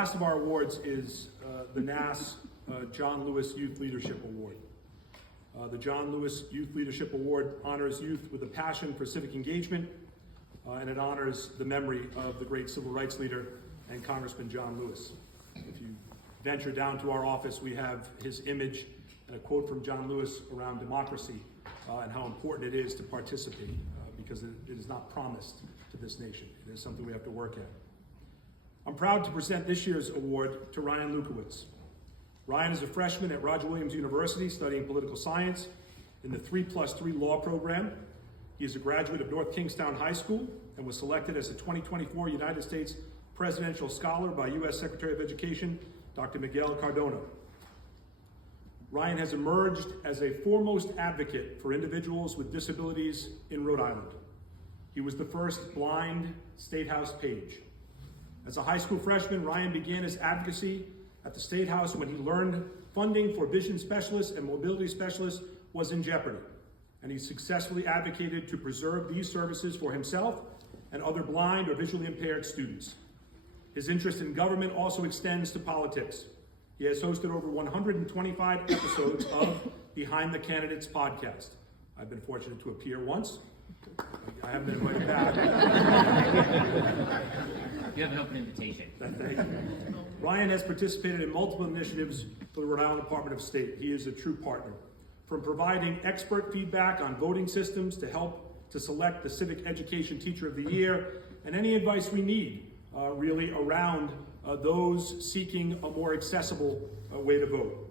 Last of our awards is the NAS John Lewis Youth Leadership Award. The John Lewis Youth Leadership Award honors youth with a passion for civic engagement, and it honors the memory of the great civil rights leader and Congressman John Lewis. If you venture down to our office, we have his image and a quote from John Lewis around democracy and how important it is to participate because it is not promised to this nation. It is something we have to work at. I'm proud to present this year's award to RyanLukowicz. Ryan is a freshman at Roger Williams University studying political science in the 3+3 law program. He is a graduate of North Kingstown High School and was selected as a 2024 United States Presidential Scholar by U.S. Secretary of Education, Dr. Miguel Cardona. Ryan has emerged as a foremost advocate for individuals with disabilities in Rhode Island. He was the first blind State House page. As a high school freshman, Ryan began his advocacy at the State House when he learned funding for vision specialists and mobility specialists was in jeopardy, and he successfully advocated to preserve these services for himself and other blind or visually impaired students. His interest in government also extends to politics. He has hosted over 125 episodes of Behind the Candidates podcast. I've been fortunate to appear once. I haven't been invited back. You have an open invitation. Thank you. Ryan has participated in multiple initiatives for the Rhode Island Department of State. He is a true partner. From providing expert feedback on voting systems to help to select the Civic Education Teacher of the Year, and any advice we need really around those seeking a more accessible way to vote.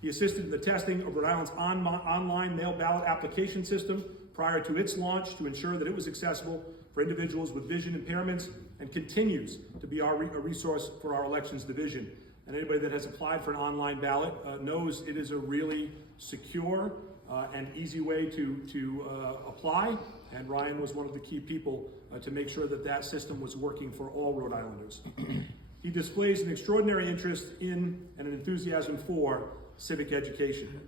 He assisted in the testing of Rhode Island's online mail ballot application system prior to its launch to ensure that it was accessible for individuals with vision impairments, and continues to be a resource for our elections division. And anybody that has applied for an online ballot knows it is a really secure and easy way to apply, and Ryan was one of the key people to make sure that that system was working for all Rhode Islanders. He displays an extraordinary interest in and an enthusiasm for civic education.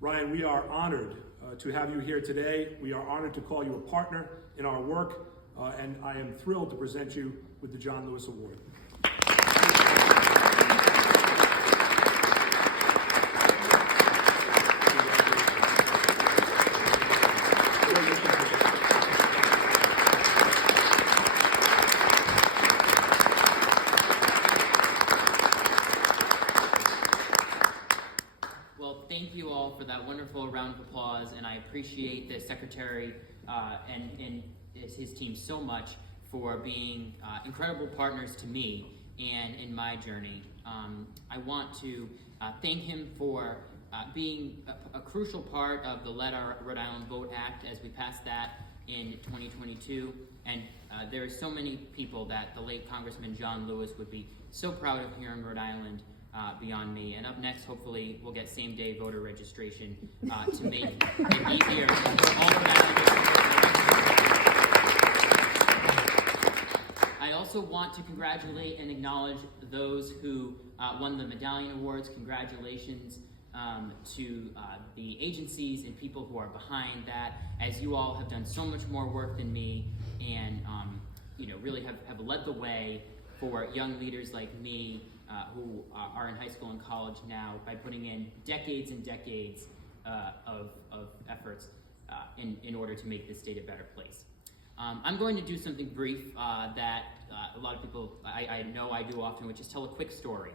Ryan, we are honored to have you here today. We are honored to call you a partner in our work, and I am thrilled to present you with the John Lewis Award. Thank you all for that wonderful round of applause, and I appreciate the Secretary and his team so much for being incredible partners to me and in my journey. I want to thank him for being a crucial part of the Let Our Rhode Island Vote Act as we passed that in 2022, and there are so many people that the late Congressman John Lewis would be so proud of here in Rhode Island. Beyond me. And up next, hopefully, we'll get same-day voter registration to make it easier for all I also want to congratulate and acknowledge those who won the Medallion Awards. Congratulations to the agencies and people who are behind that, as you all have done so much more work than me and really have led the way for young leaders like me who are in high school and college now by putting in decades and decades of efforts in order to make this state a better place. I'm going to do something brief that a lot of people, I know I do often, which is tell a quick story.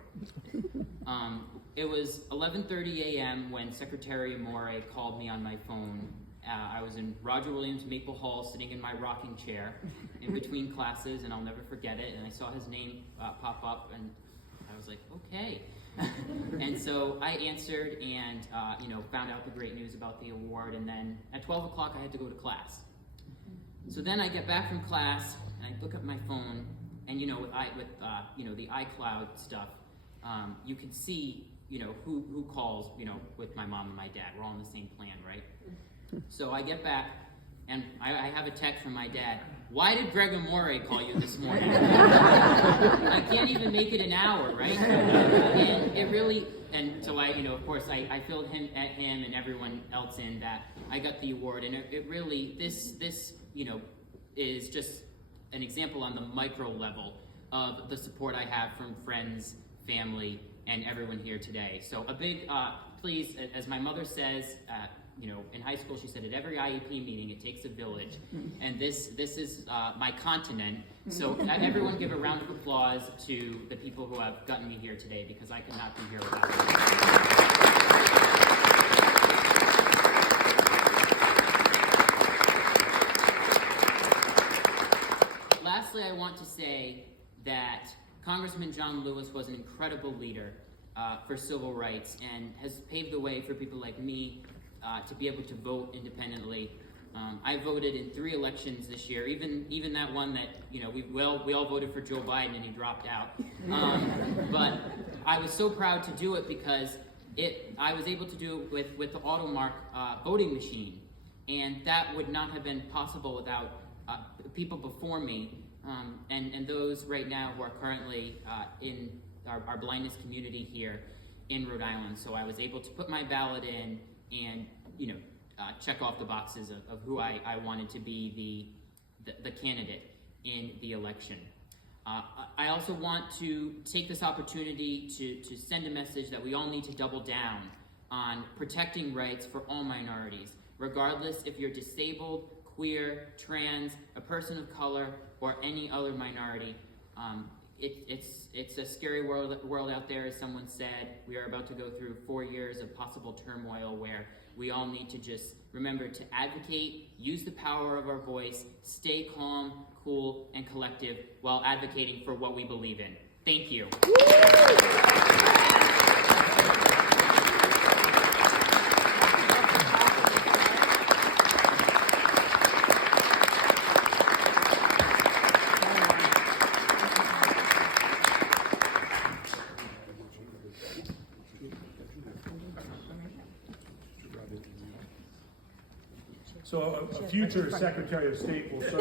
It was 11:30 a.m. when Secretary Amore called me on my phone. I was in Roger Williams Maple Hall sitting in my rocking chair in between classes, and I'll never forget it, and I saw his name pop up, and I was like, okay. And so I answered and found out the great news about the award, and then at 12 o'clock I had to go to class. So then I get back from class and I look at my phone, and with the iCloud stuff, you can see who calls with my mom and my dad. We're all on the same plan, right? So I get back and I have a text from my dad. Why did Greg Amore call you this morning? I can't even make it an hour, right? And it really, and so of course I filled him and everyone else in that I got the award, and it really, this is just an example on the micro level of the support I have from friends, family, and everyone here today. So a big, please, as my mother says, in high school she said at every IEP meeting it takes a village, and this is my continent. So everyone give a round of applause to the people who have gotten me here today, because I could not be here without them. Lastly, I want to say that Congressman John Lewis was an incredible leader for civil rights and has paved the way for people like me to be able to vote independently. I voted in 3 elections this year, even that one that we all voted for Joe Biden and he dropped out. But I was so proud to do it because I was able to do it with the AutoMark voting machine, and that would not have been possible without people before me and those right now who are currently in our blindness community here in Rhode Island. So I was able to put my ballot in and check off the boxes of who I wanted to be the candidate in the election. I also want to take this opportunity to send a message that we all need to double down on protecting rights for all minorities, regardless if you're disabled, queer, trans, a person of color, or any other minority. It's a scary world out there, as someone said. We are about to go through 4 years of possible turmoil where we all need to just remember to advocate, use the power of our voice, stay calm, cool, and collective while advocating for what we believe in. Thank you. So a future Secretary of State will serve